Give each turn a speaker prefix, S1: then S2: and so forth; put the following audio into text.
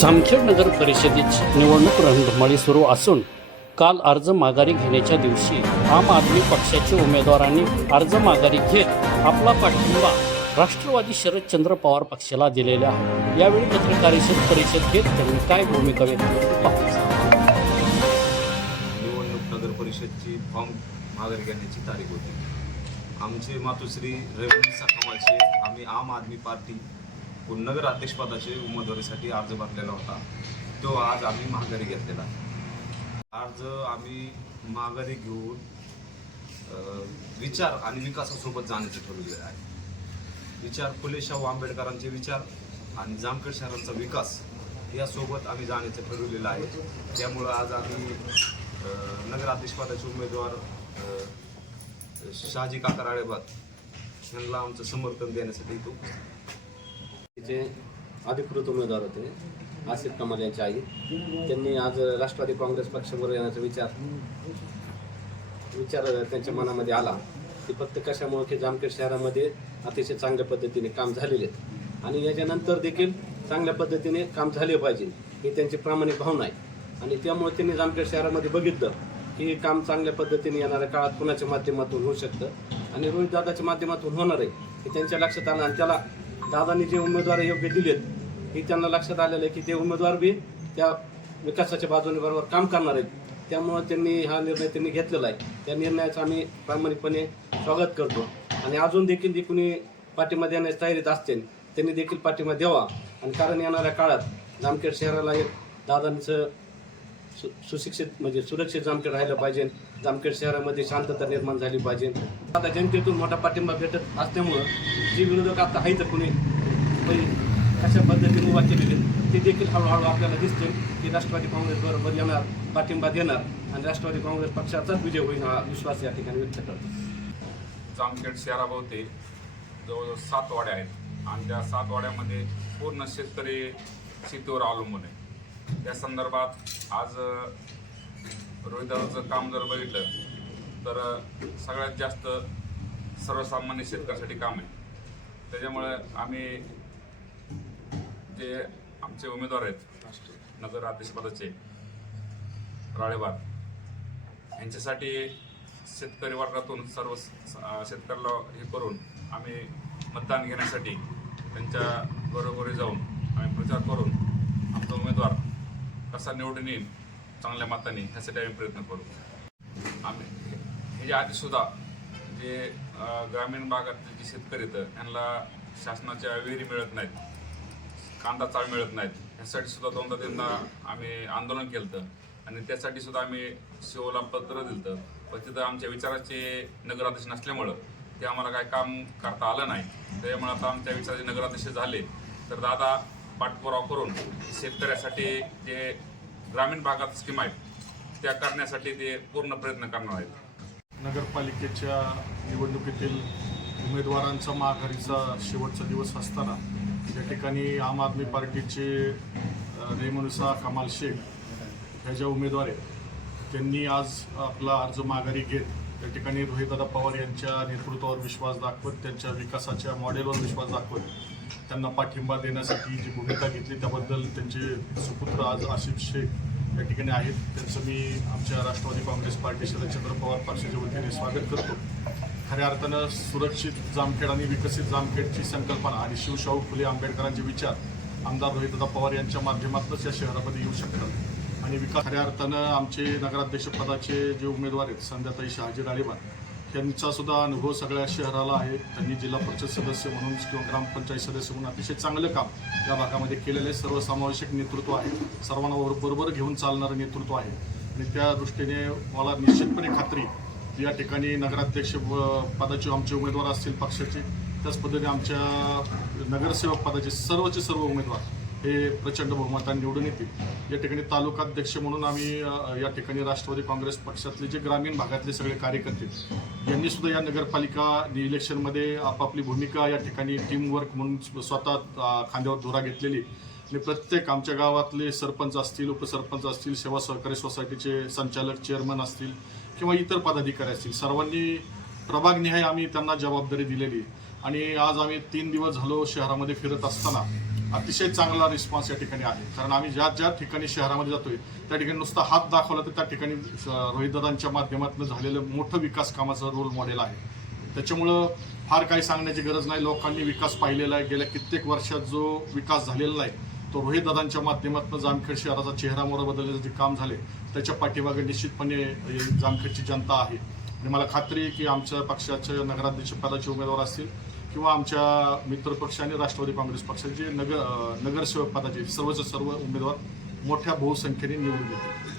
S1: जामखेड नगर परिषदेची निवडणूक रणधुमाळी सुरू असून काल अर्ज माघारी घेण्याच्या दिवशी आम आदमी पक्षाच्या उमेदवारांनी अर्ज माघारी घेत आपला पाठिंबा राष्ट्रवादी शरदचंद्र पवार पक्षाला दिलेला आहे. यावेळी पत्रकारिषद परिषद घेत त्यांनी काय भूमिका व्यक्त
S2: निवडणूक नगर परिषदची फॉर्म माघारी घेण्याची तारीख होती. आमचे मातोश्री रेवणीसा कमालचे आम्ही आम आदमी पार्टी व अध्यक्षपदाचे उमेदवारीसाठी अर्ज भरलेला होता. तो आज आम्ही माघारी घेतलेला. अर्ज आम्ही माघारी घेऊन विचार आणि विकासासोबत जाण्याचे ठरवलेले आहे. विचार फुलेशाहू आंबेडकरांचे विचार आणि जामखेड शहरांचा विकास यासोबत आम्ही जाण्याचं ठरवलेलं आहे. त्यामुळं आज आम्ही नगराध्यक्षपदाचे उमेदवार शहाजी काका राळेबाग यांना आमचं समर्थन देण्यासाठी तो उपस्थित
S3: जे अधिकृत उमेदवार होते आसिफ कमाल यांची आई. त्यांनी आज राष्ट्रवादी काँग्रेस पक्षावर येण्याचा विचार विचार त्यांच्या मनामध्ये आला की फक्त कशामुळे की जामखेड शहरामध्ये अतिशय चांगल्या पद्धतीने काम झालेले आहेत. आणि याच्यानंतर देखील चांगल्या पद्धतीने काम झाले पाहिजे ही त्यांची प्रामाणिक भावना आहे. आणि त्यामुळे त्यांनी जामखेड शहरामध्ये बघितलं की हे काम चांगल्या पद्धतीने येणाऱ्या काळात कुणाच्या माध्यमातून होऊ शकतं? आणि रोहित दादाच्या माध्यमातून होणार आहे हे त्यांच्या लक्षात आलं आणि त्याला दादांनी जे उमेदवार योग्य दिलेत हे त्यांना लक्षात आलेलं आहे की ते उमेदवार बी त्या विकासाच्या बाजूने बरोबर काम करणार आहेत. त्यामुळं त्यांनी हा निर्णय त्यांनी घेतलेला आहे. त्या निर्णयाचं आम्ही प्रामाणिकपणे स्वागत करतो. आणि अजून देखील जे कुणी पाठिंबा देण्याची तयारीत असतील त्यांनी देखील पाठिंबा द्यावा. आणि कारण येणाऱ्या काळात जामखेड शहराला एक दादांचं सु सुशिक्षित म्हणजे सुरक्षित जामखेड राहिलं पाहिजे. जामखेड शहरामध्ये शांतता निर्माण झाली पाहिजे. आता जनतेतून मोठा पाठिंबा भेटत असल्यामुळं जी विरोधक आता आहेत कुणी म्हणजे कशा पद्धतीने उभा केलेले ते देखील हळूहळू आपल्याला दिसते की राष्ट्रवादी काँग्रेस बरोबर येणार पाठिंबा देणार आणि राष्ट्रवादी काँग्रेस पक्षाचाच विजय होईल हा विश्वास या ठिकाणी व्यक्त करतो.
S4: जामखेड शहराभोवती जवळजवळ सात वाड्या आहेत आणि त्या सात वाड्यामध्ये पूर्ण शेतकरी शेतीवर अवलंबून आहे. त्या संदर्भात आज अ, काम जर बघितलं तर सगळ्यात जास्त सर्वसामान्य शेतकऱ्यासाठी काम आहे. त्याच्यामुळे आम्ही जे आमचे उमेदवार आहेत नगर अध्यक्षपदाचे राळेबाग यांच्यासाठी शेतकरी वर्गातून सर्व स- शेतकऱ्याला हे करून आम्ही मतदान घेण्यासाठी त्यांच्या घरोघरी जाऊन आम्ही प्रचार करून कसा निवडून येईल चांगल्या मताने ह्यासाठी आम्ही प्रयत्न करू. आम्ही हे- ह्याच्या आधीसुद्धा जे ग्रामीण भागातले जे शेतकरी आहेत त्यांना शासनाच्या विहिरी मिळत नाहीत कांदा चाळ मिळत नाहीत. ह्यासाठी सुद्धा दोनदा तीनदा आम्ही आंदोलन केलं आणि त्यासाठी सुद्धा आम्ही शिवला पत्र दिलं पण तिथं आमच्या विचाराचे नगराध्यक्ष नसल्यामुळं ते आम्हाला काय काम करता आलं नाही. त्याच्यामुळे आता आमच्या विचाराचे नगराध्यक्ष झाले. तर दादा पाठपुरावा करून शेतकऱ्यासाठी जे ग्रामीण भागात स्कीम आहेत त्या करण्यासाठी ते पूर्ण प्रयत्न करणार आहेत.
S5: नगरपालिकेच्या निवडणुकीतील उमेदवारांचा माघारीचा शेवटचा दिवस असताना या ठिकाणी आम आदमी पार्टीचे रेमनुसा कमाल शेख ह्या ज्या उमेदवार आहेत त्यांनी आज आपला अर्ज माघारी घेत त्या ठिकाणी रोहितदादा पवार यांच्या नेतृत्वावर विश्वास दाखवत त्यांच्या विकासाच्या मॉडेलवर विश्वास दाखवत त्यांना पाठिंबा देण्यासाठी जी भूमिका घेतली त्याबद्दल त्यांचे सुपुत्र आज आसिफ शेख या ठिकाणी आहेत. त्यांचं मी आमच्या राष्ट्रवादी काँग्रेस पार्टी शरदचंद्र पवार पक्षाच्या वतीने स्वागत करतो. खऱ्या अर्थानं सुरक्षित जामखेड आणि विकसित जामखेडची संकल्पना आणि शिवशाहू फुले आंबेडकरांचे विचार आमदार रोहितदा पवार यांच्या माध्यमातूनच या शहरामध्ये येऊ शकतात. आणि विकास खऱ्या अर्थानं आमचे नगराध्यक्षपदाचे जे उमेदवार आहेत संध्याताई शहाजी राळेबाग त्यांचा सुद्धा अनुभव सगळ्या शहराला आहे. त्यांनी जिल्हा परिषद सदस्य म्हणून किंवा ग्रामपंचायत सदस्य म्हणून अतिशय चांगलं काम या भागामध्ये केलेलं आहे. सर्वसमावेशक नेतृत्व आहे. सर्वांना बरोबर घेऊन चालणारं नेतृत्व आहे. आणि त्या दृष्टीने मला निश्चितपणे खात्री की या ठिकाणी नगराध्यक्ष पदाचे आमचे उमेदवार असतील पक्षाचे त्याच पद्धतीने आमच्या नगरसेवक पदाचे सर्वचे सर्व उमेदवार हे प्रचंड बहुमताने निवडून येतील. या ठिकाणी तालुकाध्यक्ष म्हणून आम्ही या ठिकाणी राष्ट्रवादी काँग्रेस पक्षातले जे ग्रामीण भागातले सगळे कार्यकर्ते यांनी सुद्धा या नगरपालिका इलेक्शनमध्ये आपापली भूमिका या ठिकाणी टीमवर्क म्हणून स्वतः खांद्यावर धुरा घेतलेली. आणि प्रत्येक आमच्या गावातले सरपंच असतील उपसरपंच असतील सेवा सहकारी सोसायटीचे संचालक चेअरमन असतील किंवा इतर पदाधिकारी असतील सर्वांनी प्रभागनिहाय आम्ही त्यांना जबाबदारी दिलेली आणि आज आम्ही तीन दिवस झालो शहरामध्ये फिरत असताना. अतिशय चांगला रिस्पॉन्स या ठिकाणी आहे. कारण आम्ही ज्या ज्या ठिकाणी शहरामध्ये जातोय त्या ठिकाणी नुसता हात दाखवला तर त्या ठिकाणी रोहितदादांच्या माध्यमातून झालेलं मोठं विकास कामाचं रोल मॉडेल आहे. त्याच्यामुळं फार काही सांगण्याची गरज नाही. लोकांनी विकास पाहिलेला आहे. गेल्या कित्येक वर्षात जो विकास झालेला नाही तो रोहितदादांच्या माध्यमातून जामखेड शहराचा चेहरा मोहरा बदलण्याचं जे काम झाले त्याच्या पाठीमागे निश्चितपणे जामखेडची जनता आहे. आणि मला खात्री आहे की आमच्या पक्षाच्या नगराध्यक्षपदाचे उमेदवार असतील. किंवा आमच्या मित्रपक्ष आणि राष्ट्रवादी काँग्रेस पक्षाचे नगर नगरसेवक पदाचे सर्वच सर्व उमेदवार मोठ्या बहुसंख्येने निवडून येतील.